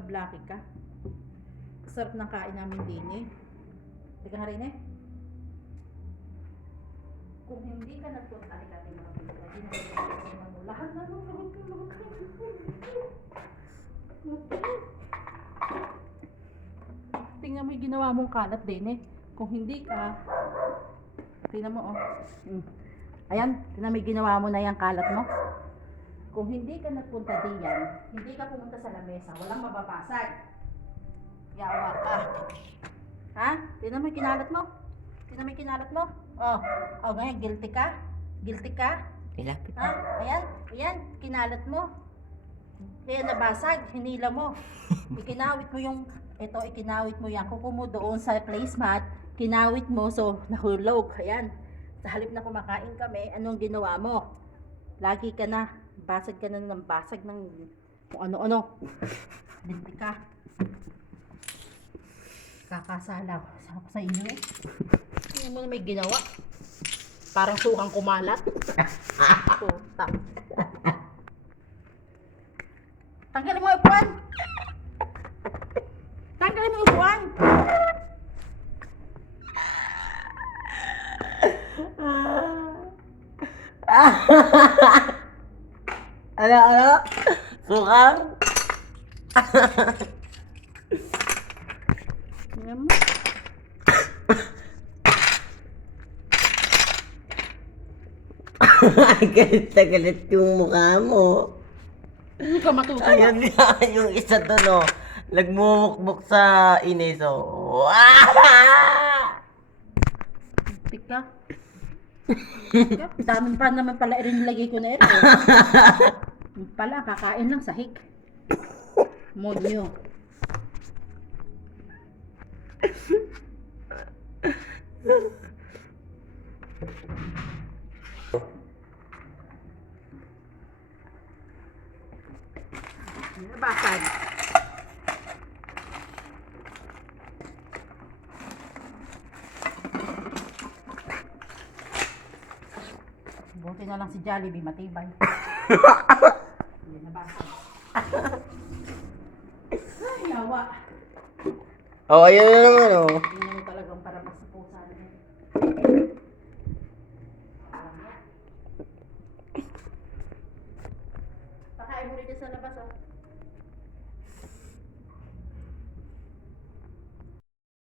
Nagka-blacky ka. Sarap ng kain namin din eh. Teka nga rin eh. Kung hindi ka nagpunta, natin mga pinto. Lahat na nung lahat. Tingnan mo yung ginawa mong kalat din eh. Kung hindi ka, tingnan mo oh. Ayan, tingnan mo yung ginawa mo na yung kalat mo. Kung hindi ka nagpunta diyan, hindi ka pumunta sa lamesa, walang mababasag. Yawa ka. Ha? Tingnan mo yung kinalat mo. Tingnan mo yung kinalat mo. Oh, ngayon, guilty ka? Guilty ka? Ilapit Ha? Ayan, kinalat mo. Kaya nabasag, hinila mo. Ikinawit mo yung, ikinawit mo yan. Kuko mo doon sa placemat, kinawit mo, so nahulog. Ayan. Sa halip na kumakain kami, anong ginawa mo? Lagi ka na, basag ka na ng basag ng kung ano-ano. Guilty ka. Kakasala ko sa inyo eh. Hindi mo na may ginawa. Parang sukang kumalat. Puta. Tanggalin mo yung upuan. Tanggalin mo yung upuan. Ano? Sukang? Tingnan mo. Galit na galit yung mukha mo. Hindi ka matutuwa. Ayun nga, yung isa doon, oh. Nagmumukmuk sa inis, oh. Tika. Dami pa naman pala nilagay ko na ito. Pala, kakain lang sahig. Monyo. Basag. Buti na lang si Jollibee, matibay. Hindi na basag. Ay, yawa. Oh, ayun na naman, oh. Hindi mo talagang para sa pusa niya.